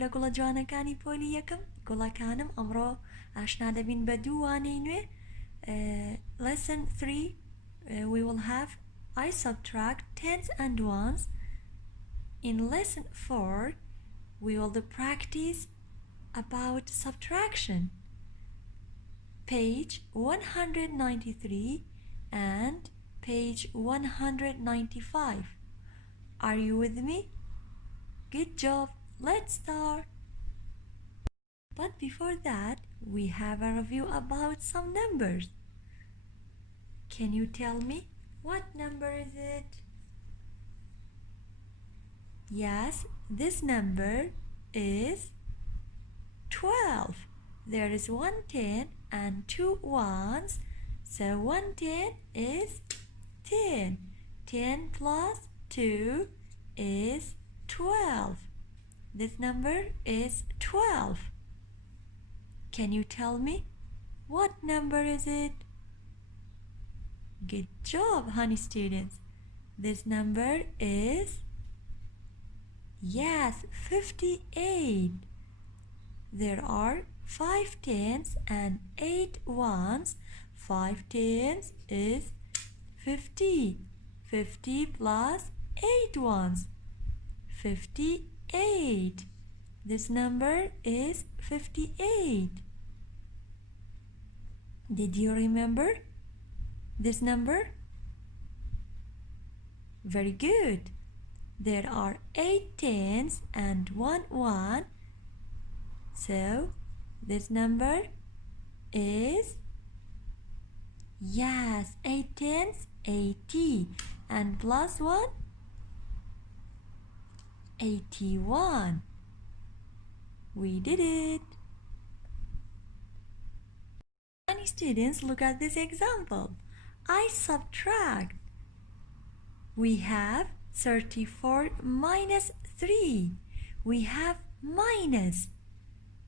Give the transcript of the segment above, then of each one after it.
لە گوڵە جوانەکانی پۆلی یەکەم گوڵەکانم ئەمڕۆ ئاشنا دەبین بە دوو وانەی نوێ. Lesson 3 we will have I subtract tens and ones. In lesson 4 we will practice about subtraction. Page 193 and page 195. Are you with me? Good job. Let's start. But before that, we have a review about some numbers. Can you tell me what number is it? Yes, this number is 12. There is 1 10 and 2 ones, so 1 10 is 10. 10 plus 2 is 12. This number is 12. Can you tell me what number is it? Good job, honey students. This number is, yes, 58. There are 5 tens and 8 ones. 5 tens is 50. 50 plus 8 ones. 58. This number is 58. Did you remember this number? Very good. There are 8 tens and 1 one. So this number is, yes, 8 tens, 80. And plus 1, 81. We did it. Many students, look at this example. I subtract. We have 34 minus 3. We have minus.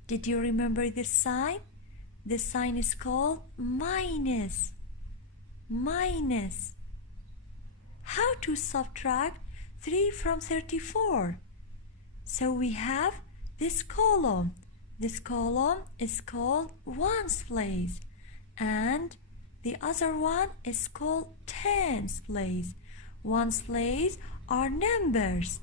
Did you remember this sign? This sign is called minus. Minus. How to subtract 3 from 34? So we have this column. This column is called ones place, and the other one is called tens place. Ones place are numbers.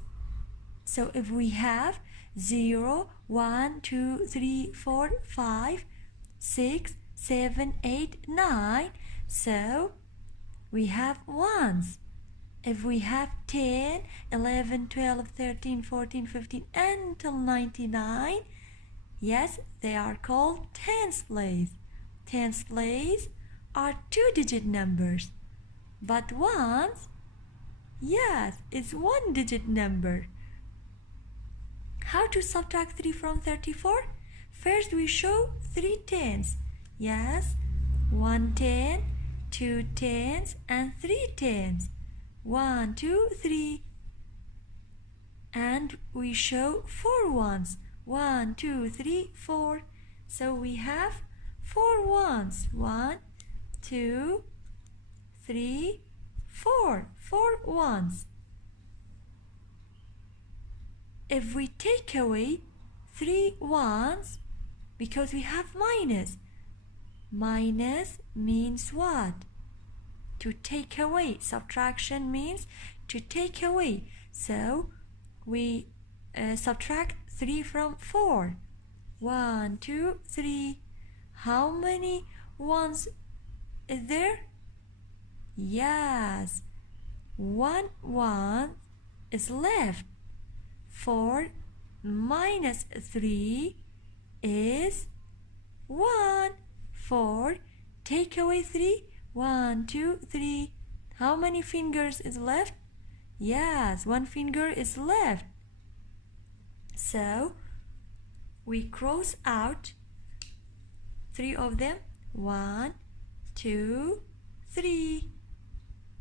So if we have 0, 1, 2, 3, 4, 5, 6, 7, 8, 9, so we have ones. If we have 10, 11, 12, 13, 14, 15 until 99, yes, they are called tens place. Tens place are 2-digit numbers. But ones, yes, it's 1-digit number. How to subtract 3 from 34? First we show 3 tens. Yes, 1 10, 2 tens and 3 tens. 1, 2, 3. And we show 4 ones. 1, 2, 3, 4. So we have 4 ones. 1, 2, 3, 4. 4 ones. If we take away 3 ones, because we have minus. Minus means what? To take away. Subtraction means to take away. So we subtract 3 from 4. 1, 2, 3. How many ones is there? Yes, 1 1 is left. 4 minus 3 is 1. 4. Take away 3. 1, 2, 3. How many fingers is left? Yes, 1 finger is left. So we cross out 3 of them. 1, 2, 3.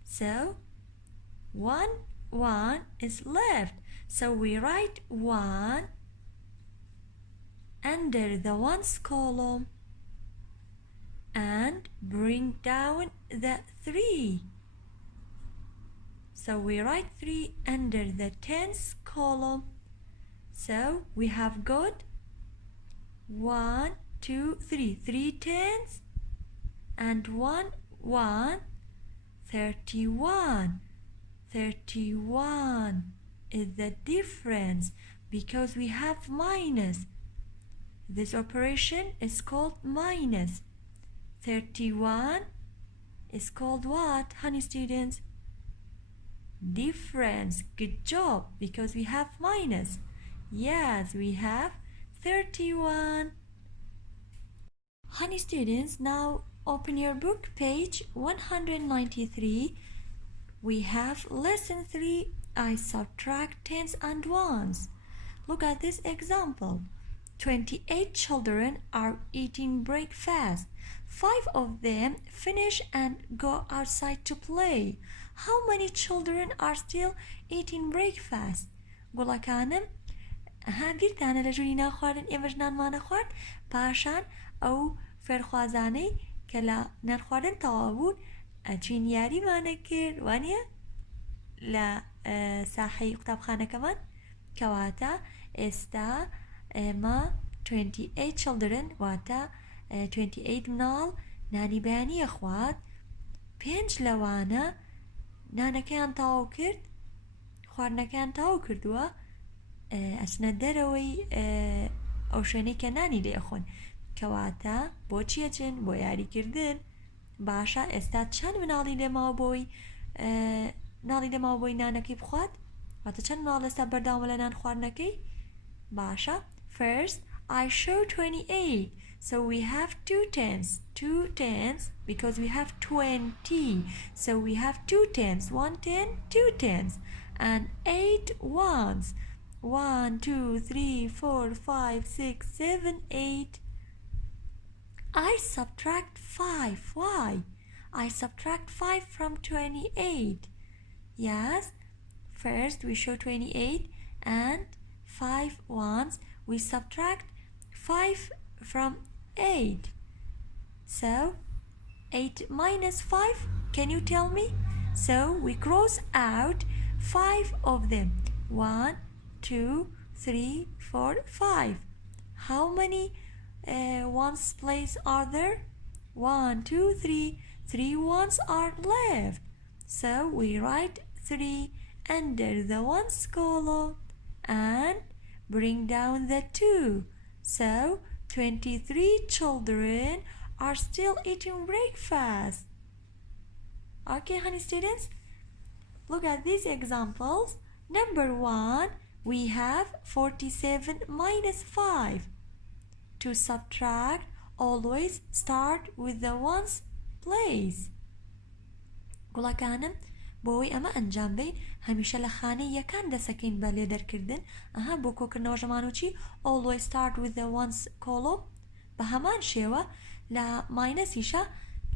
So 1 1 is left. So we write 1 under the ones column and bring down the 3. So we write 3 under the tens column. So we have got 1, 2, 3, 3 tens and 1, 1, 31. 31 is the difference because we have minus. This operation is called minus. 31 is called what, honey students? Difference. Good job, because we have minus. Yes, we have 31. Honey students, now open your book, page 193. We have lesson 3, I subtract tens and ones. Look at this example. 28 children are eating breakfast. 5 of them finish and go outside to play. How many children are still eating breakfast? گوڵەکانم بیرتانە لە ژووری نانخواردن ئێمەش نانمانە خوارد پاشان ئەو فێرخوازانەی کە لە نانخواردن تەواو بوون ئەچین یاریمانە کرد وانە لە ساحەی قوتابخانەکەمان کەواتە ئێستا ئێمە 28 children واتە 28 مناڵ نانی بەیانیە خوارد 5 لەوانە نانەکەیان تەواو کرد خواردنەکەیان تەواو کردووە ئەچنە دەرەوەی ئەو شوێنەی کە نانی لێخۆن کەواتە بۆچی ئەچن بۆ یاریکردن باشە ئێستا چەند مناڵی لێماوە بۆی نانەکەی بخوات واتە چەند مناڵ ئێستا بەرداوامە لە نان خواردنەکەی باشە First I show 28 so we have 2 tens because we have 20 so we have 2 tens 1 10 2 tens and 8 ones 1 2 3 4 5 6 7 8 I subtract 5 why I subtract 5 from 28 yes first we show 28 and 5 ones we subtract 5 from 8 so 8 minus 5 can you tell me so we cross out 5 of them 1 2 3 4 5 how many ones place are there 1 2 3 3 ones are left so we write 3 under the ones column and bring down the 2 so 23 children are still eating breakfast okay honey students look at these examples number 1 we have 47 minus 5 to subtract always start with the ones place گوڵەکانم بۆەوەی ئەمە ئەنجام بین هەمیشە لە خانەی یەکان دەسەکەین بە لێدەرکردن ئەها بۆ کۆکردنەوە ژەمان وچی always start with the ones column بە هەمان شێوە لە ماینەسیشە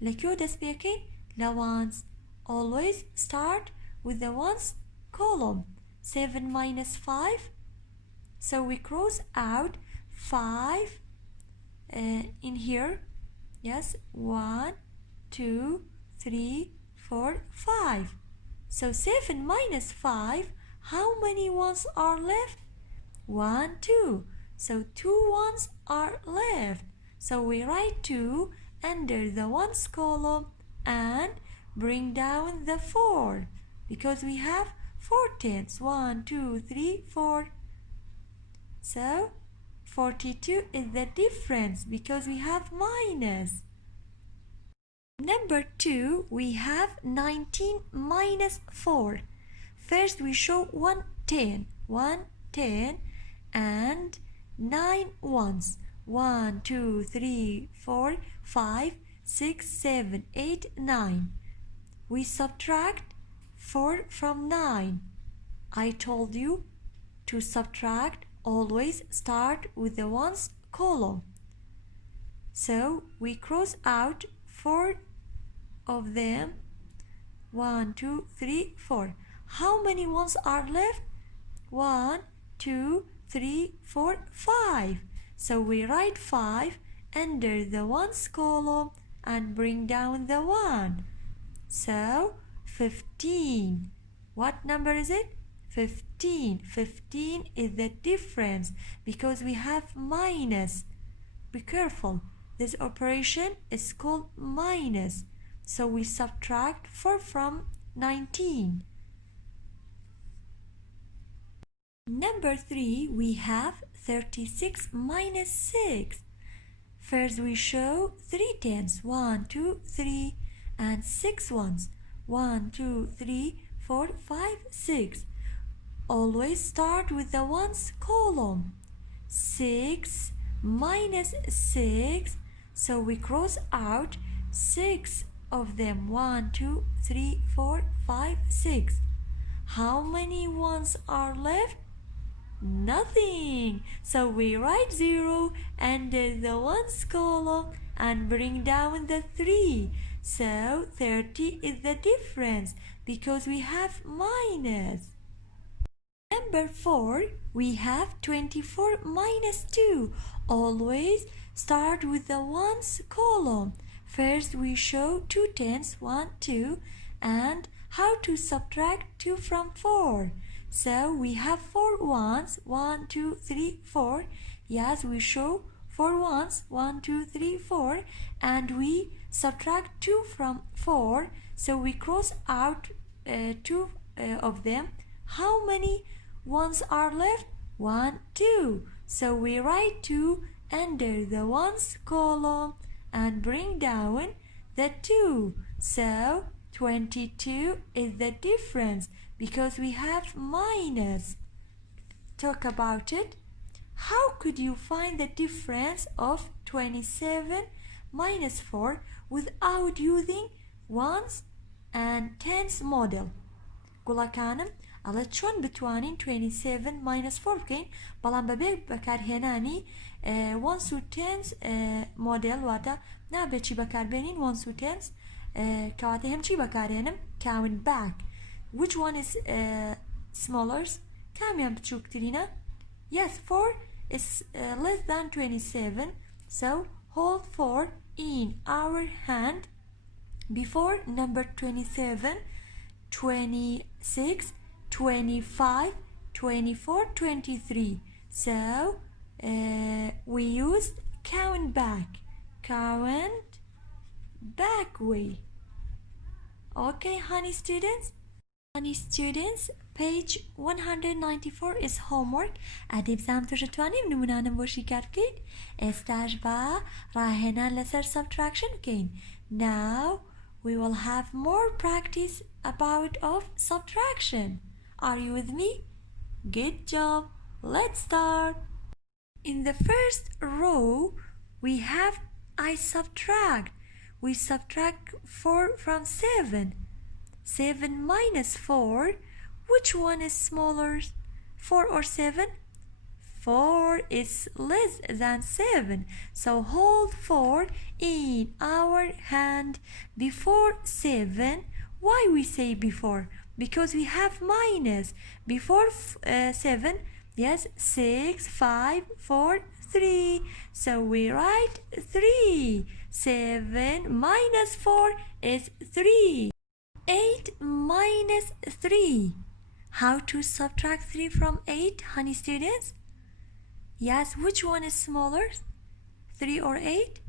لەکوێ دەست پێکەین لە ones always start with the ones column 7 minus 5 so we cross out 5 in here yes 1 2 3 4 5 so 7 minus 5 how many ones are left 1 2 so 2 ones are left so we write 2 under the ones column and bring down the 4 because we have 4 tens 1 2 3 4 so 42 is the difference because we have minus. Number 2, we have 19 minus 4. First we show 1 10 and 9 ones. 1 2 3 4 5 6 7 8 9. We subtract 4 from 9. I told you to subtract always start with the ones column. So we cross out 4 of them. 1 2 3 4. How many ones are left? 1 2 3 4 5. So we write 5 under the ones column and bring down the 1. So 15. What number is it? 15. 15 is the difference because we have minus. Be careful. This operation is called minus. So we subtract 4 from 19. Number 3, we have 36 minus 6. First we show 3 tens, 1, 2, 3, and 6 ones, 1, 2, 3, 4, 5, 6. Always start with the ones column. 6 minus 6, so we cross out 6 of them, 1, 2, 3, 4, 5, 6. How many ones are left? Nothing. So we write 0 under the ones column and bring down the 3. So 30 is the difference because we have minus. Number 4, we have 24 minus 2. Always start with the ones column. First we show 2 tens, 1, 2, and how to subtract 2 from 4. So we have 4 ones, 1, 2, 3, 4. Yes, we show 4 ones, 1, 2, 3, 4, and we subtract 2 from 4. So we cross out 2 of them. How many ones are left? 1, 2. So we write 2 under the ones column and bring down the 2. So 22 is the difference because we have minus. Talk about it. How could you find the difference of 27 minus 4 without using ones and tens model? گوڵەکانم ئەڵێ چۆن بتوانین 27 minus 4 بکەین بەڵام بەبێ بەکارهێنانی ones و tens model واتە نابێت چی بەکاربێنین ones و tens کەواتە هەم چی بەکارهێنم count back. Which one is smaller? کامیان بچووکترینە؟ Yes, 4 is less than 27. So hold 4 in our hand before number 27, 26, 25, 24, 23. So we used count back way. Okay, honey students? Honey students, page 194 is homework. ئەدیبزانم توش توانیم نمونانم بۆ شیکار بکەین. ئێستاش با ڕاهێنان لەسەر subtraction بکەین. Now we will have more practice about of subtraction. Are you with me? Good job. Let's start. In the first row, we have I subtract. We subtract 4 from 7. 7 minus 4. Which one is smaller? 4 or 7? 4 is less than 7. So hold 4 in our hand before 7. Why we say before? Because we have minus. Before 7, yes, 6, 5, 4, 3. So we write 3. 7 minus 4 is 3. 8 minus 3. How to subtract 3 from 8, honey students? Yes, which one is smaller? 3 or 8?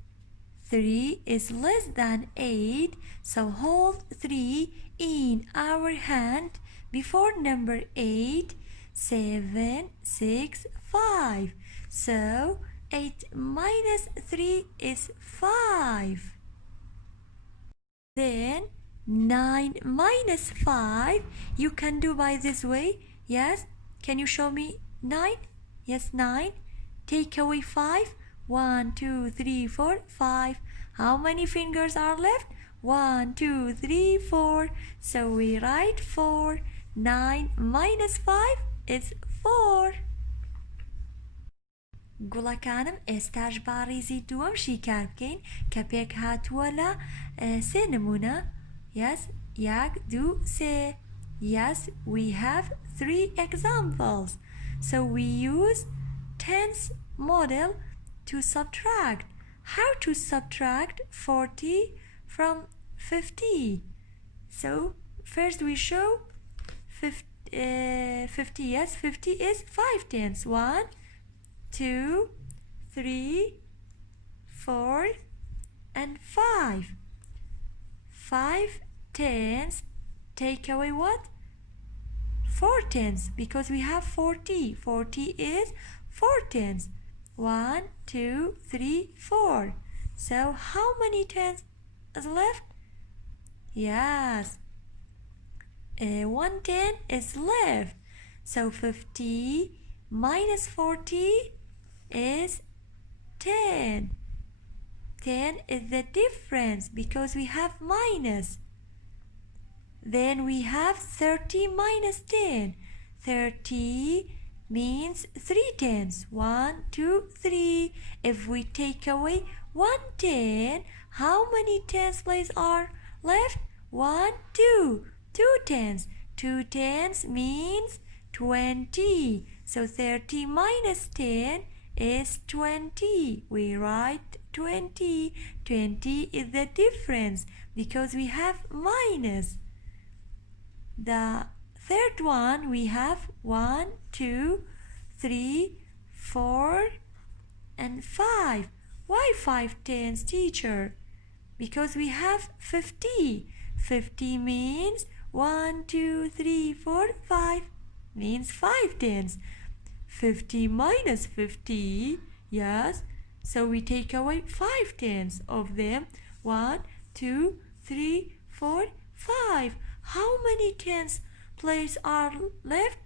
3 is less than 8. So hold 3 in our hand before number 8. 7, 6, 5. So 8 minus 3 is 5. Then 9 minus 5. You can do by this way. Yes? Can you show me 9? Yes, 9. Take away 5. 1, 2, 3, 4, 5. How many fingers are left? 1, 2, 3, 4. So we write 4. 9 minus 5 is 4. گوڵەکانم ئێستاش با ڕیزی دووەم شیکار بکەین کە پێک هاتووە لە سێ نمونە. Yes, 1, 2, 3. Yes, we have 3 examples. So we use tens model to subtract. How to subtract 40 from 50? So first we show 50. Yes, 50 is 5 tens. 1, 2, 3, 4, and 5. 5 tens take away what? 4 tens, because we have 40. 40 is 4 tens. 1, 2, 3, 4. So how many tens is left? Yes, 1 10 is left. So 50 minus 40 is 10. 10 is the difference because we have minus. Then we have 30 minus 10. 30 means 3 tens. 1, 2, 3. If we take away 1 10, how many tens places are left? 1, 2. 2 tens. 2 tens means 20. So 30 minus 10 is 20. We write 20. 20 is the difference because we have minus. The third one we have 1, 2, 3, 4, and 5. Why 5 tens, teacher? Because we have 50. 50 means 1, 2, 3, 4, 5 means 5 tens. 50 minus 50, yes. So we take away 5 tens of them. 1, 2, 3, 4, 5. How many tens places are left?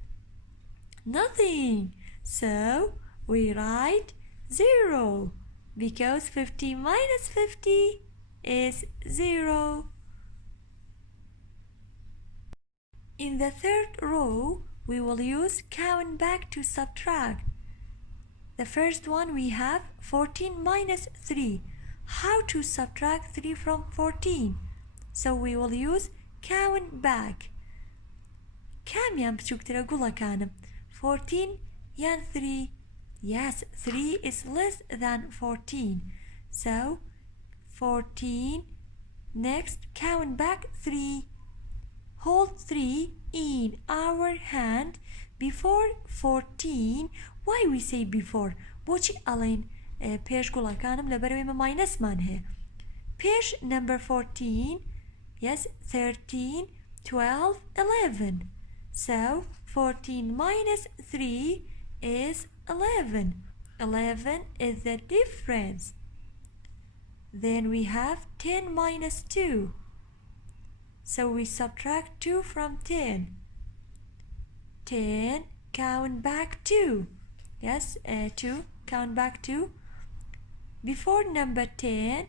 Nothing. So we write 0 because 50 minus 50 is 0. In the third row, we will use count back to subtract. The first one we have 14 minus 3. How to subtract 3 from 14? So we will use count back. كام بچوكترا گوڵەکانم 14 yan 3. Yes, 3 is less than 14. So 14. Next, count back 3. Hold 3 in our hand before 14. Why we say before? بۆچی ئەڵێن پێش گوڵەکانم لەبەرەوەی مە ماینەسمان هەیە. پێش number 14. Yes, 13, 12, 11. So 14 minus 3 is 11. 11 is the difference. Then we have 10 minus 2. So we subtract 2 from 10. 10, count back 2. Yes, 2, count back 2. Before number 10,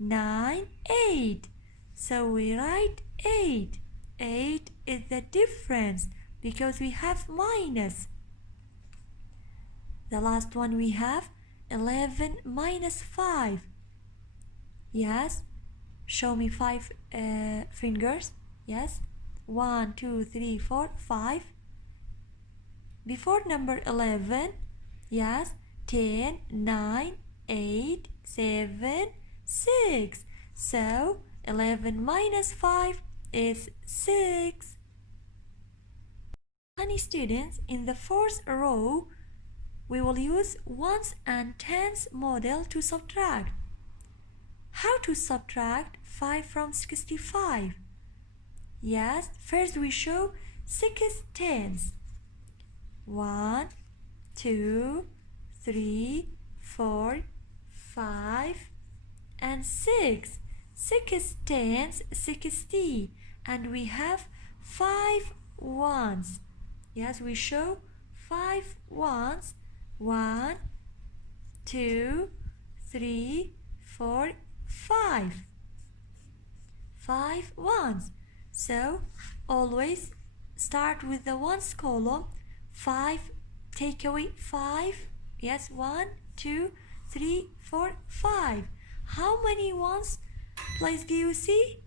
9, 8. So we write 8. 8 is the difference because we have minus. The last one we have 11 minus 5. Yes, show me 5 fingers. Yes, 1, 2, 3, 4, 5. Before number 11, yes, 10, 9, 8, 7, 6. So 11 minus 5 is 6. Honey students, in the fourth row, we will use ones and tens model to subtract. How to subtract 5 from 65? Yes, first we show 6 tens. 1, 2, 3, 4, 5, and 6. 6 tens, 60, and we have 5 ones. Yes, we show 5 ones. 1, 2, 3, 4, 5. 5 ones. So always start with the ones column. 5, take away 5. Yes, 1, 2, 3, 4, 5. How many ones place do you see?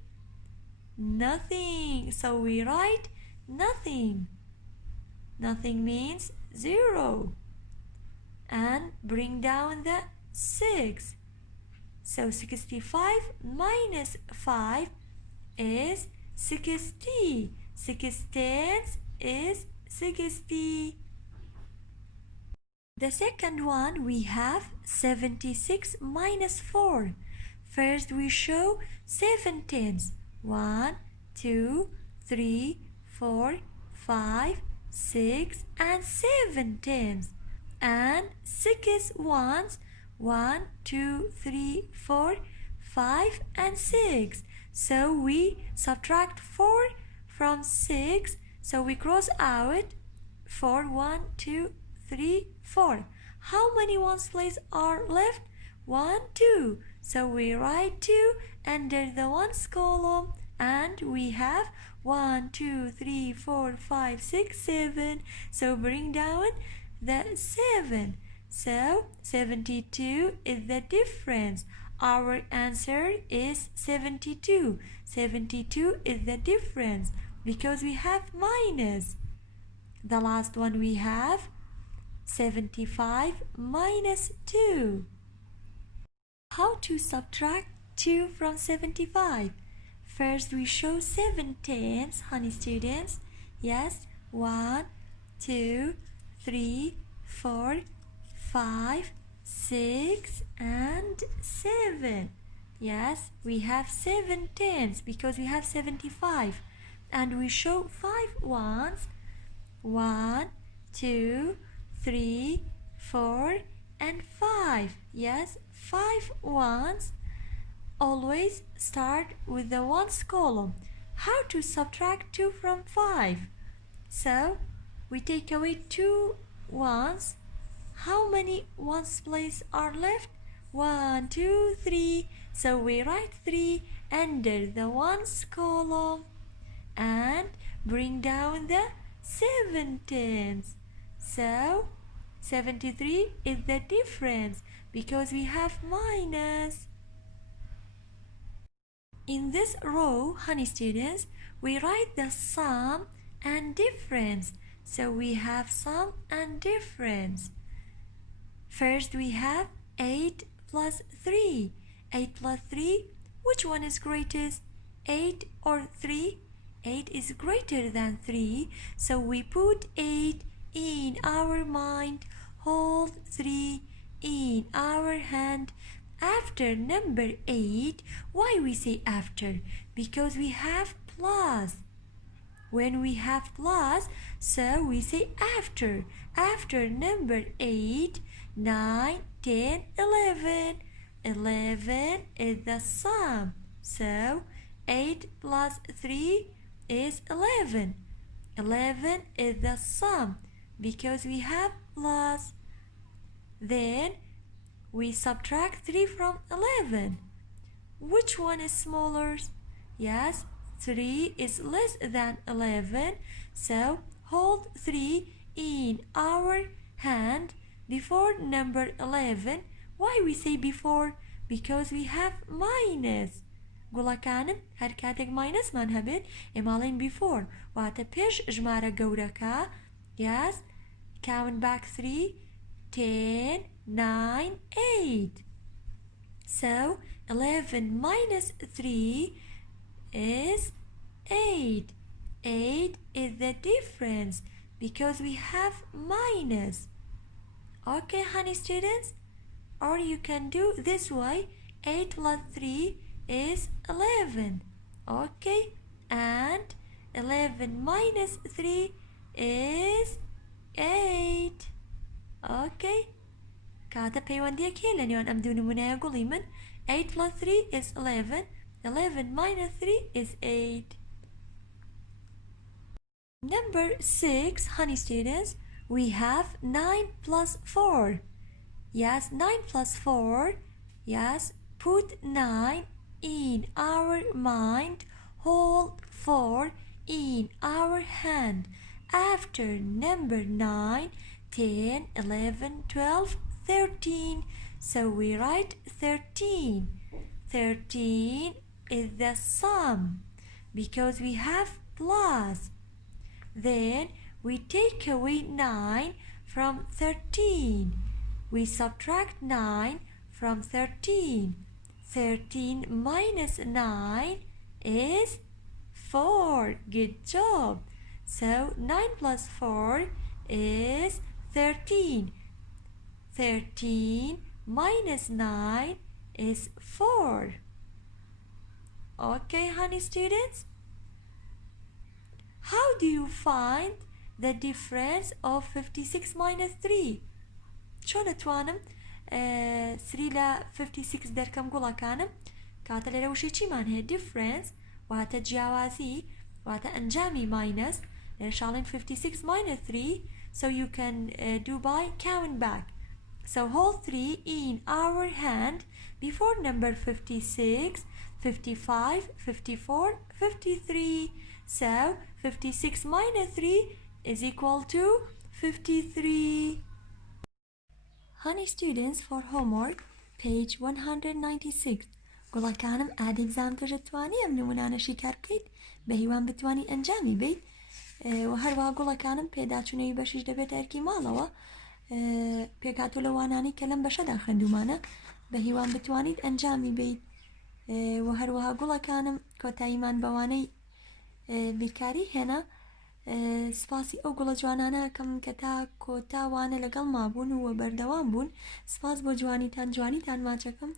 Nothing. So we write nothing. Nothing means 0. And bring down the 6. So 65 minus 5 is 60. 6 tens is 60. The second one, we have 76 minus 4. First we show 7 tens. 1, 2, 3, 4, 5, 6 and 7 tens. And 6 ones. 1, 2, 3, 4, 5 and 6. So we subtract 4 from 6. So we cross out 4, 1, 2, 3, 4. How many ones place are left? 1, 2. So we write 2 under the ones column and we have 1, 2, 3, 4, 5, 6, 7. So bring down the 7. So 72 is the difference. Our answer is 72. 72 is the difference because we have minus. The last one we have 75 minus 2. How to subtract 2 from 75? First we show 7 tens, honey students. Yes, 1, 2, 3, 4, 5, 6 and 7. Yes, we have 7 tens because we have 75. And we show 5 ones. 1, 2, 3, 4 and 5. Yes, 5 ones. Always start with the ones column. How to subtract 2 from 5? So we take away 2 ones. How many ones place are left? 1, 2, 3. So we write 3 under the ones column and bring down the 7 tens. So 73 is the difference because we have minus. In this row, honey students, we write the sum and difference. So we have sum and difference. First we have 8 plus 3. 8 plus 3, which one is greatest? 8 or 3? 8 is greater than 3. So we put 8 in our mind, hold 3 in our hand. After number 8, why we say after? Because we have plus. When we have plus, so we say after. After number 8, 9, 10, 11. 11 is the sum. So 8 plus 3 is 11. 11 is the sum because we have plus. Then we subtract 3 from 11. Which one is smaller? Yes, 3 is less than 11. So hold 3 in our hand before number 11. Why we say before? Because we have minus. گوڵەکانم هەر کاتێک ماینەسمان هەبێت ئێماڵین before واتە پێش ژمارە گەورەکە. Yes, count back 3, 10, 9, 8. So 11 minus 3 is 8. 8 is the difference because we have minus. Okay, honey students? Or you can do this way. 8 plus 3 is 11. Okay, and 11 minus 3 is 8. Okay, کاتە پەیوەندیەک هەیە لە نێوان ئەم دوو نمونەیە گوڵی من. 8 plus 3 is 11. 11 minus 3 is 8. Number 6, honey students, we have 9 plus 4. Yes, 9 plus 4. Yes, put 9 in our mind, hold 4 in our hand. After number 9, 10, 11, 12, 13. So we write 13. 13 is the sum because we have plus. Then we take away 9 from 13. We subtract 9 from 13. 13 minus 9 is 4. Good job. So 9 plus 4 is 13. 13 minus 9 is 4. Okay, honey students? How do you find the difference of 56 minus 3? چۆن ئەتوانم 3 لە 56 دەرکەم گوڵەکانم کاتە لێرە وشەی چیمان هەیە difference واتە جیاوازی واتە ئەنجامی minus لێرە شاڵین 56 minus 3 so you can do by count back. So hold 3 in our hand before number 56, 55, 54, 53. So 56 minus 3 is equal to 53. Honey students, for homework, page 196. گوڵەکانم ئادەگزان تۆ دەتوانی ئەم نمونانەشی کار بکەیت بە هیوان بتوانی ئەنجامی بیت و هەروەها گوڵەکانم پێداچوونەوەی بەشیش دەبێت ئەرکی ماڵەوە پێکاتوو لە وانانەی کە لەم بەشەدا خوێندومانە بە هیوان بتوانیت ئەنجامی بیت و هەروەها گوڵەکانم کۆتاییمان بەوانەی بیرکاری هێنا سپاسی ئەو گوڵە جوانانە کەم کە تا کۆتاوانە لەگەڵ مابوون و بەردەوام بوون سپاس بۆ جوانیتان ماچەکەم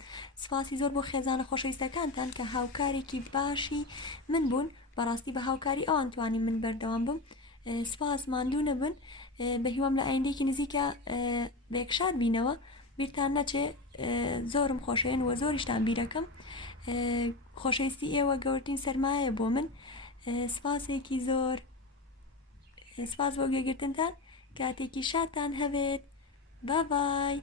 سپاسی زۆر بۆ خێزانە خۆشەویستەکانتان کە هاوکارێکی باشی من بوون بەڕاستی بە هاوکاری ئەوان توانی من بەردەوام بم سپاس ماندوو نەبن بە هیوام لە ئایندەیەکی نزیکە بێکشار بینەوە بیرتان نەچێ زۆرم خۆشەوێن و زۆریشتان بیرەکەم خۆشەویستی ئێوە گەورەترین سەرمایە بۆ من سپاسێکی زۆر سپاس بۆ گوێگرتنتان کاتێکی شادتان هەبێت با بای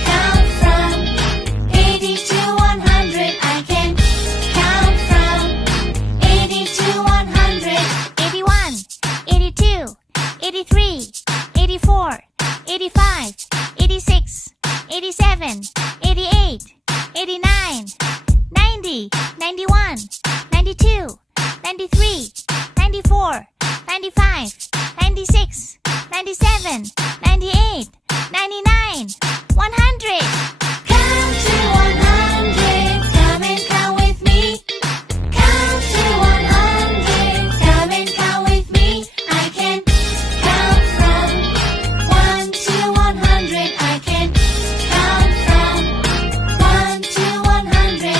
From 80 to 100, I can count from 85, 86, 87, 88, 89, 90, 91, 92, 93, 94, 95, 96, 97, 98, 99, 100. Count to 100, come and count with me. Count to 100, come and count with me. I can count from 1 to 100. I can count from 1 to 100.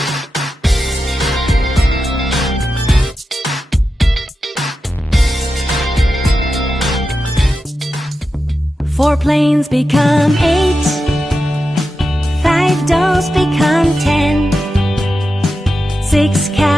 4 planes become 8. 5 dolls become 10. 6 cats